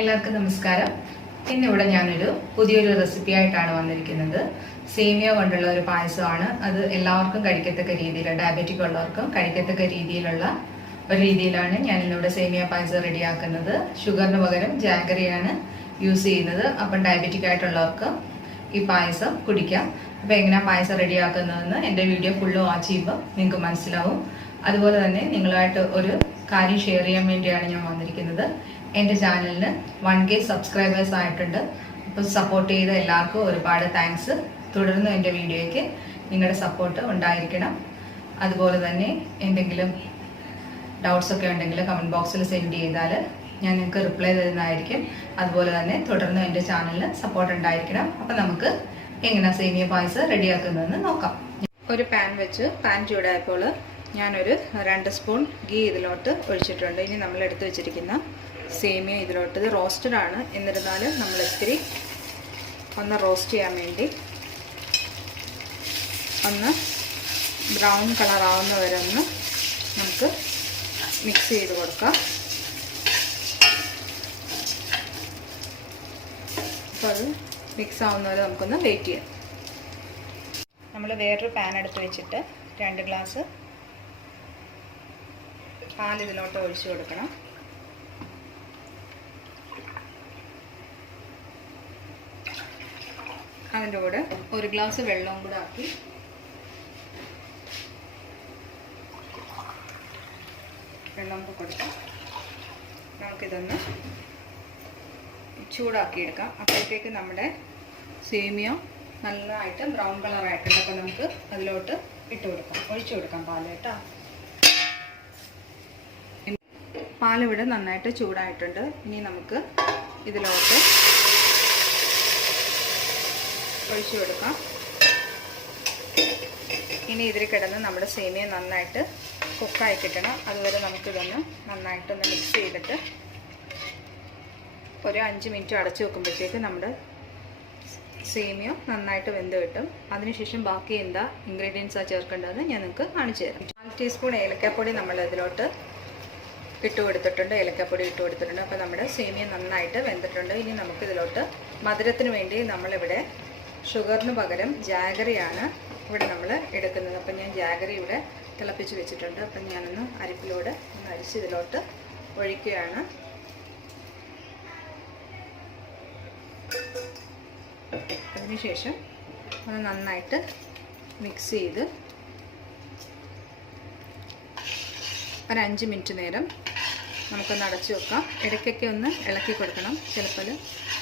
എല്ലാവർക്കും നമസ്കാരം. ഇന്നിവിടെ ഞാനൊരു പുതിയൊരു റെസിപ്പി ആയിട്ടാണ് വന്നിരിക്കുന്നത്. സേമിയ കൊണ്ടുള്ള ഒരു പായസമാണ്. അത് എല്ലാവർക്കും കഴിക്കത്തക്ക രീതിയിൽ, ഡയബറ്റിക് ഉള്ളവർക്കും കഴിക്കത്തക്ക രീതിയിലുള്ള ഒരു രീതിയിലാണ് ഞാൻ ഇന്നിവിടെ സേമിയ പായസം റെഡിയാക്കുന്നത്. ഷുഗറിന് പകരം ജാഗറിയാണ് യൂസ് ചെയ്യുന്നത്. അപ്പം ഡയബറ്റിക് ആയിട്ടുള്ളവർക്ക് ഈ പായസം കുടിക്കാം. അപ്പം എങ്ങനെയാണ് പായസം റെഡിയാക്കുന്നതെന്ന് എൻ്റെ വീഡിയോ ഫുള്ള് വാച്ച് ചെയ്യുമ്പോൾ നിങ്ങൾക്ക് മനസ്സിലാവും. അതുപോലെ തന്നെ നിങ്ങളുമായിട്ട് ഒരു കാര്യം ഷെയർ ചെയ്യാൻ വേണ്ടിയാണ് ഞാൻ വന്നിരിക്കുന്നത്. എൻ്റെ ചാനലിന് 1K സബ്സ്ക്രൈബേഴ്സ് ആയിട്ടുണ്ട്. അപ്പോൾ സപ്പോർട്ട് ചെയ്ത എല്ലാവർക്കും ഒരുപാട് താങ്ക്സ്. തുടർന്ന് എൻ്റെ വീഡിയോയ്ക്ക് നിങ്ങളുടെ സപ്പോർട്ട് ഉണ്ടായിരിക്കണം. അതുപോലെ തന്നെ എന്തെങ്കിലും ഡൗട്ട്സ് ഒക്കെ ഉണ്ടെങ്കിൽ കമൻറ്റ് ബോക്സിൽ സെൻഡ് ചെയ്താൽ ഞാൻ നിങ്ങൾക്ക് റിപ്ലൈ തരുന്നതായിരിക്കും. അതുപോലെ തന്നെ തുടർന്ന് എൻ്റെ ചാനലിന് സപ്പോർട്ട് ഉണ്ടായിരിക്കണം. അപ്പം നമുക്ക് എങ്ങനെ സേമിയ പായസം റെഡിയാക്കുന്നതെന്ന് നോക്കാം. ഒരു പാൻ വെച്ച് പാൻ ചൂടായപ്പോൾ ഞാനൊരു 2 സ്പൂൺ ഗീ ഇതിലോട്ട് ഒഴിച്ചിട്ടുണ്ട്. ഇനി നമ്മൾ എടുത്ത് വെച്ചിരിക്കുന്ന സേമിയ ഇതിലോട്ട്, ഇത് റോസ്റ്റഡ് ആണ്, എന്നിരുന്നാലും നമ്മൾ ഇത്തിരി ഒന്ന് റോസ്റ്റ് ചെയ്യാൻ വേണ്ടി ഒന്ന് ബ്രൗൺ കളർ ആവുന്ന വരെ ഒന്ന് നമുക്ക് മിക്സ് ചെയ്ത് കൊടുക്കാം. അപ്പോൾ അത് മിക്സ് ആവുന്ന വരെ നമുക്കൊന്ന് വെയിറ്റ് ചെയ്യാം. നമ്മൾ വേറൊരു പാൻ എടുത്ത് വെച്ചിട്ട് 2 ഗ്ലാസ് പാൽ ഇതിലോട്ട് ഒഴിച്ചു കൊടുക്കണം. അതിൻ്റെ കൂടെ 1 ഗ്ലാസ് വെള്ളവും കൂടെ ആക്കി വെള്ളം കൊടുക്കാം. നമുക്കിതൊന്ന് ചൂടാക്കിയെടുക്കാം. അപ്പോഴത്തേക്ക് നമ്മുടെ സേമിയ നല്ലതായിട്ട് ബ്രൗൺ കളറായിട്ടുണ്ട്. അപ്പോൾ നമുക്ക് അതിലോട്ട് ഒഴിച്ചു കൊടുക്കാം പാൽ കേട്ടോ. പാലിവിടെ നന്നായിട്ട് ചൂടായിട്ടുണ്ട്. ഇനി നമുക്ക് ഇതിലോട്ട് ഒഴിച്ചു കൊടുക്കാം. ഇനി ഇതിൽ കിടന്ന് നമ്മുടെ സേമിയ നന്നായിട്ട് കുക്കായി കിട്ടണം. അതുവരെ നമുക്കിതൊന്ന് നന്നായിട്ടൊന്ന് മിക്സ് ചെയ്തിട്ട് ഒരു 5 മിനിറ്റ് അടച്ചു വെക്കുമ്പോഴത്തേക്ക് നമ്മുടെ സേമിയ നന്നായിട്ട് വെന്ത് കിട്ടും. അതിനുശേഷം ബാക്കി എന്താ ഇൻഗ്രീഡിയൻസാണ് ചേർക്കേണ്ടതെന്ന് ഞാൻ നിങ്ങൾക്ക് കാണിച്ചു തരാം. 1 ടീസ്പൂൺ ഏലക്കാപ്പൊടി നമ്മൾ ഇതിലോട്ട് ഇട്ട് കൊടുത്തിട്ടുണ്ട്. അപ്പോൾ നമ്മുടെ സേമിയ നന്നായിട്ട് വെന്തിട്ടുണ്ട്. ഇനി നമുക്കിതിലോട്ട് മധുരത്തിന് വേണ്ടി നമ്മളിവിടെ ഷുഗറിന് പകരം ജാഗറിയാണ് ഇവിടെ നമ്മൾ എടുക്കുന്നത്. അപ്പം ഞാൻ ജാഗറി ഇവിടെ തിളപ്പിച്ച് വെച്ചിട്ടുണ്ട്. അപ്പം ഞാനൊന്ന് അരിപ്പിലൂടെ ഒന്ന് അരിച്ച് ഇതിലോട്ട് ഒഴിക്കുകയാണ്. അതിനുശേഷം ഒന്ന് നന്നായിട്ട് മിക്സ് ചെയ്ത് ഒരു 5 മിനിറ്റ് നേരം നമുക്കൊന്ന് അടച്ചു വെക്കാം. ഇടയ്ക്കൊക്കെ ഒന്ന് ഇളക്കി കൊടുക്കണം, ചിലപ്പോൾ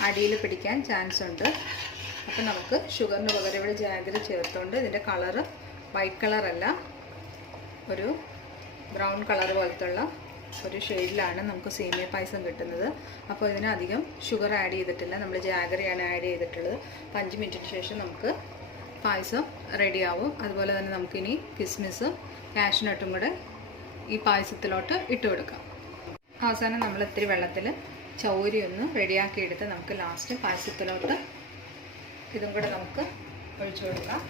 അടിയിൽ പിടിക്കാൻ ചാൻസ് ഉണ്ട്. അപ്പം നമുക്ക് ഷുഗറിന് പകരം ഇവിടെ ജാഗറി ചേർത്തുകൊണ്ട് ഇതിൻ്റെ കളറ് വൈറ്റ് കളറല്ല, ഒരു ബ്രൗൺ കളർ പോലത്തുള്ള ഒരു ഷെയ്ഡിലാണ് നമുക്ക് സേമിയ പായസം കിട്ടുന്നത്. അപ്പോൾ ഇതിന് അധികം ഷുഗർ ആഡ് ചെയ്തിട്ടില്ല, നമ്മൾ ജാഗറിയാണ് ആഡ് ചെയ്തിട്ടുള്ളത്. 5 മിനിറ്റിന് ശേഷം നമുക്ക് പായസം റെഡിയാവും. അതുപോലെ തന്നെ നമുക്കിനി കിസ്മിസും കാഷ്നട്ടും കൂടെ ഈ പായസത്തിലോട്ട് ഇട്ട് കൊടുക്കാം. അവസാനം നമ്മൾ ഇത്തിരി വെള്ളത്തിൽ ചൗരി ഒന്ന് റെഡിയാക്കി എടുത്ത് നമുക്ക് ലാസ്റ്റ് പായസത്തിലോട്ട് ഇതും കൂടെ നമുക്ക് ഒഴിച്ചു കൊടുക്കാം.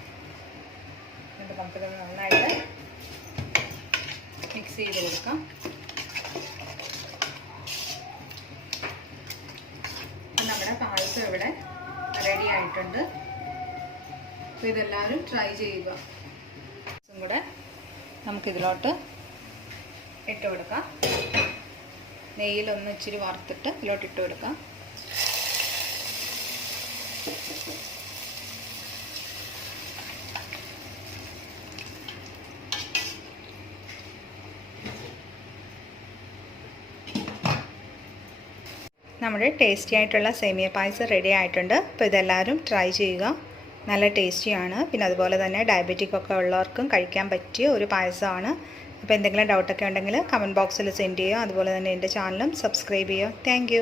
എന്നിട്ട് നമുക്കിത് നന്നായിട്ട് മിക്സ് ചെയ്ത് കൊടുക്കാം. നമ്മുടെ പായസം ഇവിടെ റെഡി ആയിട്ടുണ്ട്. അപ്പോൾ ഇതെല്ലാവരും ട്രൈ ചെയ്യുക. ഇതും കൂടെ നമുക്കിതിലോട്ട് ഇട്ട് കൊടുക്കാം. നെയ്യിലൊന്ന് ഇച്ചിരി വറുത്തിട്ട് ഇതിലോട്ട് ഇട്ട് കൊടുക്കാം. നമ്മുടെ ടേസ്റ്റി ആയിട്ടുള്ള സേമിയ പായസം റെഡി ആയിട്ടുണ്ട്. അപ്പോൾ ഇതെല്ലാവരും ട്രൈ ചെയ്യുക. നല്ല ടേസ്റ്റിയാണ്. പിന്നെ അതുപോലെ തന്നെ ഡയബറ്റിക് ഒക്കെ ഉള്ളവർക്കും കഴിക്കാൻ പറ്റിയ ഒരു പായസമാണ്. അപ്പോൾ എന്തെങ്കിലും ഡൗട്ടൊക്കെ ഉണ്ടെങ്കിൽ കമൻറ്റ് ബോക്സിൽ സെൻഡ് ചെയ്യുക. അതുപോലെ തന്നെ എൻ്റെ ചാനലും സബ്സ്ക്രൈബ് ചെയ്യുക. താങ്ക്